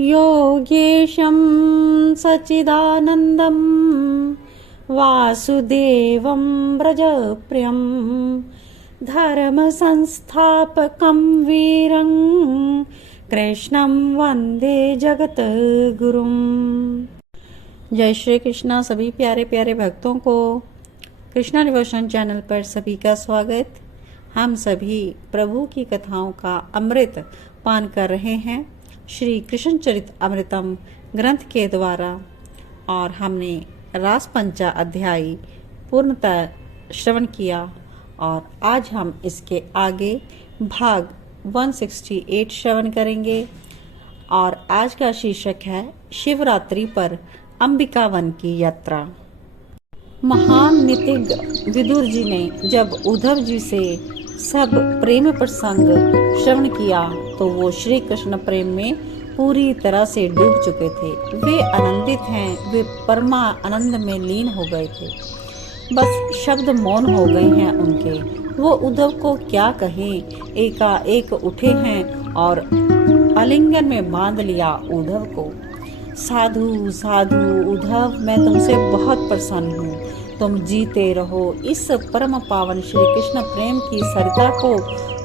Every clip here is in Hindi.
योगेशं सच्चिदानन्दं वासुदेवं व्रजप्रियं धर्मसंस्थापकं वीरं कृष्णं वंदे जगद्गुरुं। जय श्री कृष्णा। सभी प्यारे प्यारे भक्तों को कृष्णा डिवोशन चैनल पर सभी का स्वागत। हम सभी प्रभु की कथाओं का अमृत पान कर रहे हैं श्री कृष्ण चरित अमृतम ग्रंथ के द्वारा, और हमने रास पंचा अध्याय पूर्णतः श्रवण किया और आज हम इसके आगे भाग 168 श्रवण करेंगे। और आज का शीर्षक है शिवरात्रि पर अंबिका वन की यात्रा। महान नीतिज्ञ विदुर जी ने जब उद्धव जी से सब प्रेम प्रसंग श्रवण किया तो वो श्री कृष्ण प्रेम में पूरी तरह से डूब चुके थे। वे आनंदित हैं, वे परमा आनंद में लीन हो गए थे। बस शब्द मौन हो गए हैं उनके। वो उद्धव को क्या कहें, एकाएक उठे हैं और आलिंगन में बांध लिया उद्धव को। साधु साधु उद्धव, मैं तुमसे बहुत प्रसन्न हूँ। तुम जीते रहो, इस परम पावन श्री कृष्ण प्रेम की सरिता को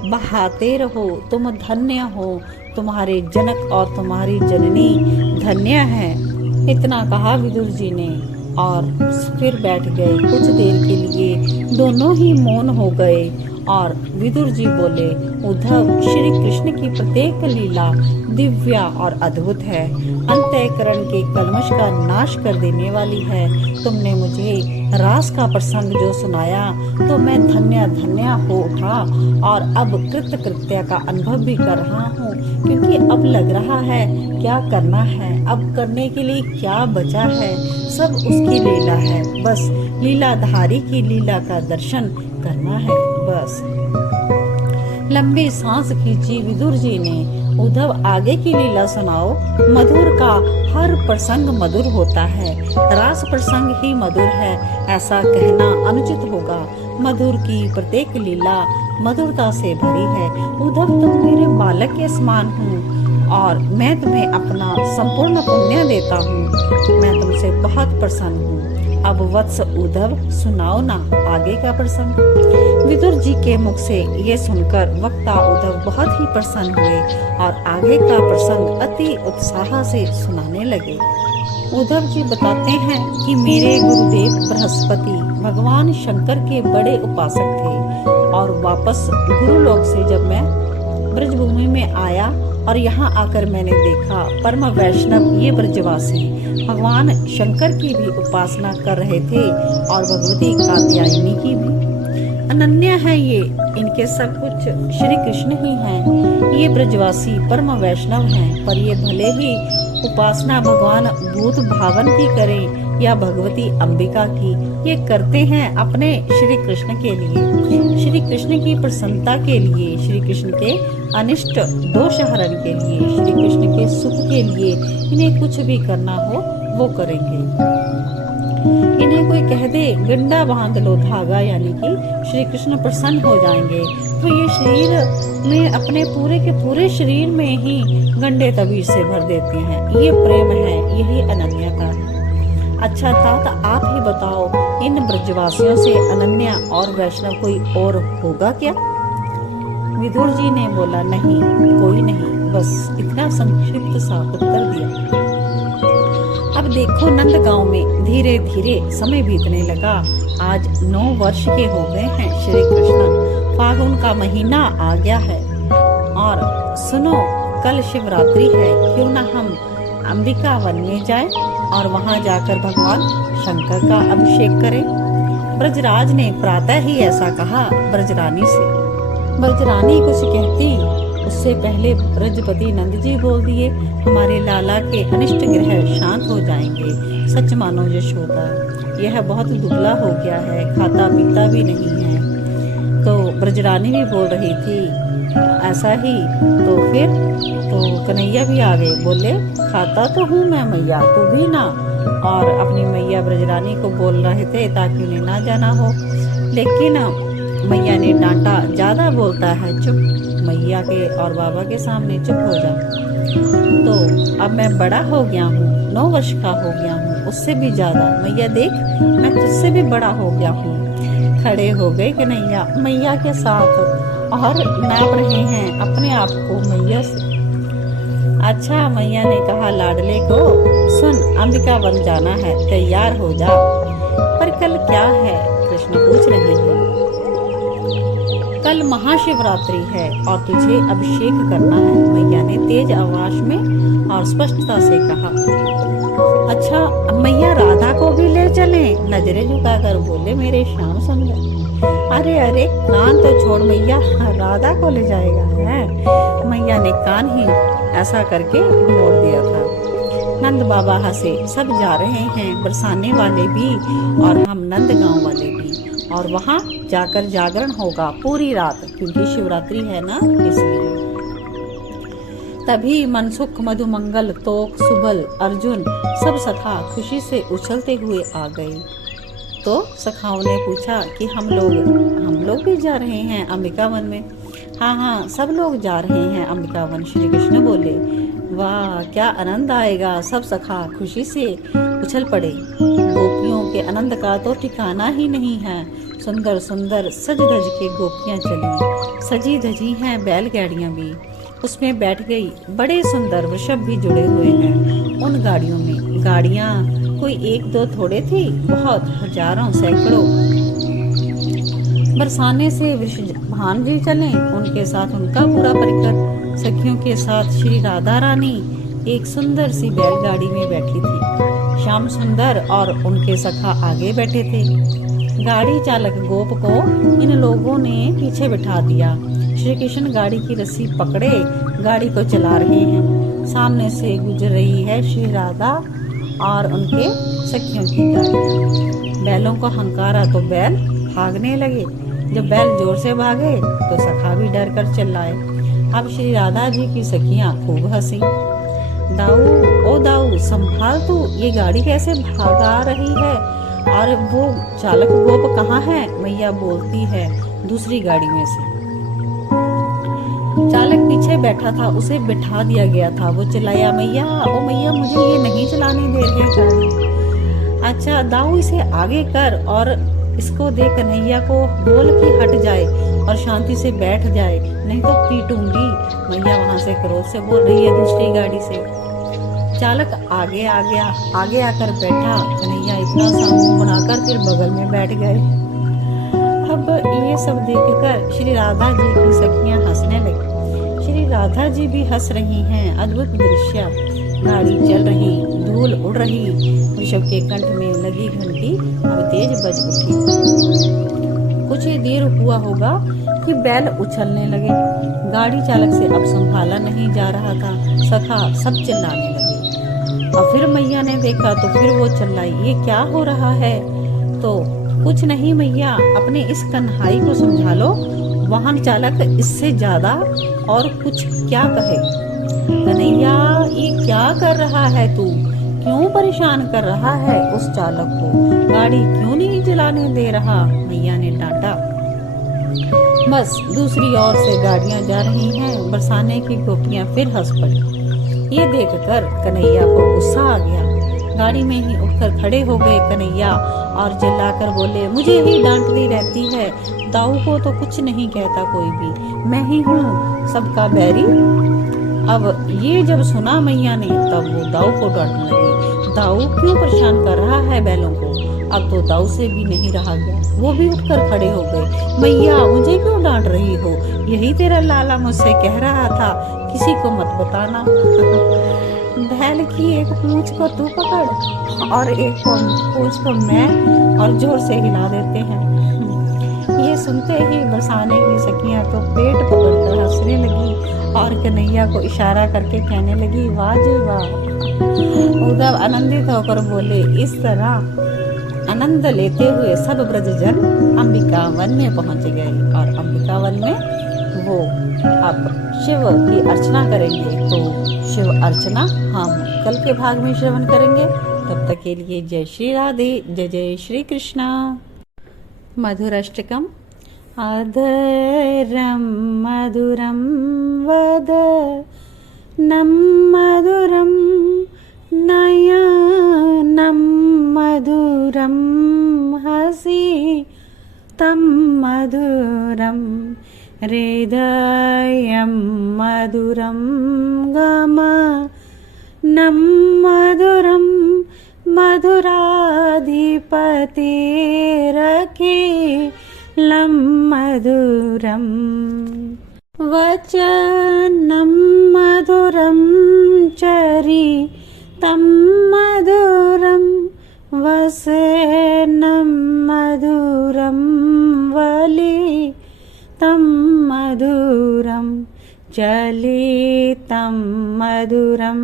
बहाते रहो। तुम धन्य हो, तुम्हारे जनक और तुम्हारी जननी धन्य है। इतना कहा विदुर जी ने और फिर बैठ गए। कुछ देर के लिए दोनों ही मौन हो गए और विदुर जी बोले, उद्धव, श्री कृष्ण की प्रत्येक लीला दिव्या और अद्भुत है, अंतःकरण के कल्मश का नाश कर देने वाली है। तुमने मुझे रास का प्रसंग जो सुनाया तो मैं धन्य धन्य हो उठा और अब कृत्य कृत्य का अनुभव भी कर रहा हूँ, क्योंकि अब लग रहा है क्या करना है, अब करने के लिए क्या बचा है। सब उसकी लीला है, बस लीलाधारी की लीला का दर्शन करना है बस। लंबी सांस खींची विदुर जी ने। उद्धव, आगे की लीला सुनाओ। मधुर का हर प्रसंग मधुर होता है, रास प्रसंग ही मधुर है ऐसा कहना अनुचित होगा। मधुर की प्रत्येक लीला मधुरता से भरी है। उद्धव, तुम मेरे बालक के समान हो और मैं तुम्हें अपना संपूर्ण पुण्य देता हूँ। मैं तुमसे बहुत प्रसन्न हूँ। अब वत्स उद्धव, सुनाओ ना आगे का प्रसंग। विदुर जी के मुख से ये सुनकर वक्ता उद्धव बहुत ही प्रसन्न हुए और आगे का प्रसंग अति उत्साह से सुनाने लगे। उद्धव जी बताते हैं कि मेरे गुरुदेव बृहस्पति भगवान शंकर के बड़े उपासक थे और वापस गुरुलोक से जब मैं ब्रजभूमि में आया और यहाँ आकर मैंने देखा परम वैष्णव ये ब्रजवासी भगवान शंकर की भी उपासना कर रहे थे और भगवती कात्यायनी की भी। अनन्य है ये, इनके सब कुछ श्री कृष्ण ही हैं। ये ब्रजवासी परम वैष्णव हैं, पर ये भले ही उपासना भगवान भूत भावन की करें या भगवती अंबिका की, ये करते हैं अपने श्री कृष्ण के लिए, श्री कृष्ण की प्रसन्नता के लिए, श्री कृष्ण के अनिष्ट दोष हरण के लिए, श्री कृष्ण के सुख के लिए। इन्हें कुछ भी करना हो वो करेंगे। इन्हें कोई कह दे गंडा बांध लो धागा, यानी कि श्री कृष्ण प्रसन्न हो जाएंगे, तो ये शरीर में अपने पूरे के पूरे शरीर में ही गंडे तबीर से भर देते हैं। ये प्रेम है, यही अनन्यता है। अच्छा तात, आप ही बताओ, इन ब्रजवासियों से अनन्या और वैष्णव कोई और होगा क्या? विदुर जी ने बोला, नहीं, कोई नहीं, बस इतना संक्षिप्त सा उत्तर दिया। अब देखो नंदगांव में धीरे धीरे समय बीतने लगा। आज 9 वर्ष के हो गए हैं श्री कृष्ण। फागुन का महीना आ गया है और सुनो, कल शिवरात्रि है, क्यों ना हम अंबिका वन में जाएं और वहां जाकर भगवान शंकर का अभिषेक करें। ब्रजराज ने प्रातः ही ऐसा कहा ब्रजरानी से। ब्रजरानी कुछ कहती उससे पहले ब्रजपति नंद जी बोल दिए, हमारे लाला के अनिष्ट ग्रह शांत हो जाएंगे। सच मानो यशोदा, यह बहुत दुबला हो गया है, खाता पीता भी नहीं है। तो ब्रजरानी भी बोल रही थी ऐसा ही। तो फिर तो कन्हैया भी आ गए, बोले खाता तो हूँ मैं मैया, तू भी ना। और अपनी मैया ब्रजरानी को बोल रहे थे ताकि उन्हें ना जाना हो, लेकिन मैया ने डांटा, ज्यादा बोलता है, चुप, मैया के और बाबा के सामने चुप हो जा। तो अब मैं बड़ा हो गया हूँ, 9 वर्ष का हो गया हूँ, उससे भी ज्यादा। मैया देख, मैं तुझसे भी बड़ा हो गया हूँ। खड़े हो गए कन्हैया मैया के साथ और नाप रहे हैं अपने आप को मैया से। अच्छा, मैया ने कहा लाडले को, सुन, अंबिका बन जाना है, तैयार हो जा। पर कल क्या है? कृष्ण पूछ रहे हैं। कल महाशिवरात्रि है और तुझे अभिषेक करना है, मैया ने तेज आवाज में और स्पष्टता से कहा। अच्छा, मैया राधा को भी ले चले? नजरें झुकाकर बोले मेरे श्याम सुंदर। अरे अरे, कान तो छोड़ मैया, राधा को ले जाएगा है? मैया ने कान ही ऐसा करके मोड़ दिया था। नंद बाबा हंसे। सब जा रहे हैं, बरसाने वाले भी और हम नंदगांव वाले भी, और वहाँ जाकर जागरण होगा पूरी रात, क्योंकि शिवरात्रि है ना, इसलिए। तभी मनसुख, मधुमंगल, तोक, सुबल, अर्जुन सब सखा खुशी से उछलते हुए आ गए। तो सखाओं ने पूछा कि हम लोग भी जा रहे हैं अंबिका वन में। हाँ हाँ, सब लोग जा रहे हैं अंबिका वन। श्री कृष्ण बोले, वाह क्या आनंद आएगा। सब सखा खुशी से उछल पड़े। गोपियों के आनंद का तो ठिकाना ही नहीं है। सुंदर सुंदर सज धज के गोपियां चली, सजी धजी हैं बैलगाड़ियां भी, उसमें बैठ गई। बड़े सुंदर वृषभ भी जुड़े हुए हैं उन गाड़ियों में। गाड़ियां कोई 1-2 थोड़े थी, बहुत, हजारों, सैकड़ों। बरसाने से वृषभान जी चले, उनके साथ उनका पूरा परिकर। सखियों के साथ श्री राधा रानी एक सुंदर सी बैलगाड़ी में बैठी थी। श्याम सुंदर और उनके सखा आगे बैठे थे। गाड़ी चालक गोप को इन लोगों ने पीछे बिठा दिया। श्री कृष्ण गाड़ी की रस्सी पकड़े गाड़ी को चला रहे हैं। सामने से गुजर रही है श्री राधा और उनके सखियों की गाड़ी। बैलों को हंकारा तो बैल भागने लगे। जब बैल जोर से भागे तो सखा भी डर कर चिल्लाए। अब श्री राधा जी की सखियां खूब हंसी। दाऊ, ओ दाऊ, संभाल तू, ये गाड़ी कैसे भागा रही है? और वो चालक गोप कहाँ है? मैया बोलती है, दूसरी गाड़ी में से। चालक पीछे बैठा था, उसे बिठा दिया गया था। वो चिल्लाया, मैया, ओ मैया, मुझे ये नहीं चलाने दे रहे गाड़ी। अच्छा दाऊ, इसे आगे कर और इसको दे कन्हैया को बोल कि हट जाए और शांति से बैठ जाए, नहीं तो पीटूंगी। मैया वहां से क्रोध से बोल रही है दूसरी गाड़ी से। चालक आगे आकर बैठा। कन्हैया इतना सा मुंह बनाकर फिर बगल में बैठ गए। अब ये सब देखकर श्री राधा जी की सखियां हंसने लगी। श्री राधा जी भी हंस रही हैं। अद्भुत दृश्य। गाड़ी चल रही, धूल उड़ रही, ऋषभ के कंठ में लगी घंटी अब तेज बज उठी। कुछ ही देर हुआ होगा कि बैल उछलने लगे। गाड़ी चालक से अब संभाला नहीं जा रहा था। सखा सब चिल्लाने लगे। और फिर मैया ने देखा तो फिर वो चिल्लाई, ये क्या हो रहा है? तो कुछ नहीं मैया, अपने इस कन्हाई को समझा लो। वाहन चालक इससे ज्यादा और कुछ क्या कहे। कन्हैया, ये क्या कर रहा है तू? क्यों परेशान कर रहा है उस चालक को? गाड़ी क्यों नहीं चलाने दे रहा? मैया ने डांटा। बस दूसरी ओर से गाड़ियां जा रही हैं। बरसाने की गोपियां फिर हंस पड़ी। ये देखकर कन्हैया को गुस्सा आ गया। गाड़ी में ही उठकर खड़े हो गए कन्हैया और चिल्लाकर बोले, मुझे ही डांटती रहती है, दाऊ को तो कुछ नहीं कहता कोई भी, मैं ही हूँ सबका बैरी। अब ये जब सुना मैया ने तब वो दाऊ को डांटने लगी। दाऊ क्यों परेशान कर रहा है बैलों को? अब तो दाऊ से भी नहीं रहा गया। वो भी उठकर खड़े हो गए। मैया, मुझे क्यों डांट रही हो? यही तेरा लाला मुझसे कह रहा था, किसी को मत बताना। बैल की एक पूंछ को तू पकड़ और एक पूंछ को मैं, और जोर से हिला देते हैं। ये सुनते ही बरसाने की सखियां तो पेट पकड़कर हंसने लगी और कन्हैया को इशारा करके कहने लगी, वाह जी वाह। उद्धव आनंदित होकर बोले, इस तरह आनंद लेते हुए सब ब्रजजन अंबिका वन में पहुंच गए। और अंबिका वन में वो अब शिव की अर्चना करेंगे। तो शिव अर्चना हम कल के भाग में श्रवण करेंगे। तब तक के लिए जय श्री राधे, जय जय श्री कृष्णा। मधुराष्टकम। अधरम मधुरम वदनं मधुरम हृदयं मधुरं गमनं मधुरं मधुराधिपतेरखिलं मधुरम् वचनं मधुरं चरितं मधुरं वसेनं मधुरं वलितं मधुरं चलितं मधुरं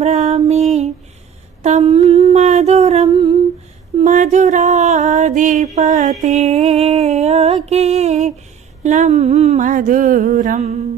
भ्रमितं मधुरं मधुराधिपते अखिलं मधुरम्